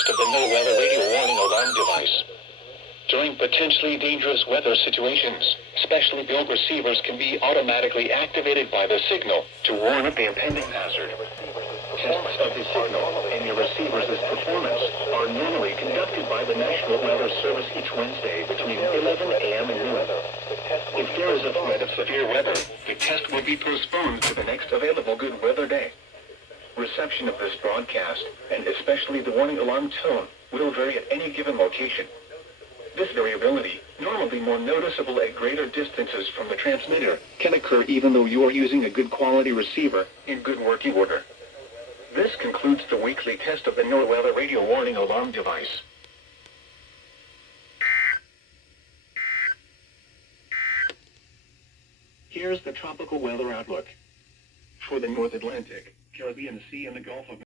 test of the no-weather radio warning alarm device. During potentially dangerous weather situations, specially built receivers can be automatically activated by the signal to warn of the impending hazard. Tests of the signal and your receiver's performance are normally conducted by the National Weather Service each Wednesday between 11 a.m. and noon. If there is a threat of severe weather, the test will be postponed to the next available good weather day. Reception of this broadcast, and especially the warning alarm tone, will vary at any given location. This variability, normally more noticeable at greater distances from the transmitter, can occur even though you are using a good quality receiver in good working order. This concludes the weekly test of the no-weather radio warning alarm device. Here's the tropical weather outlook. For the North Atlantic, Caribbean Sea, and the Gulf of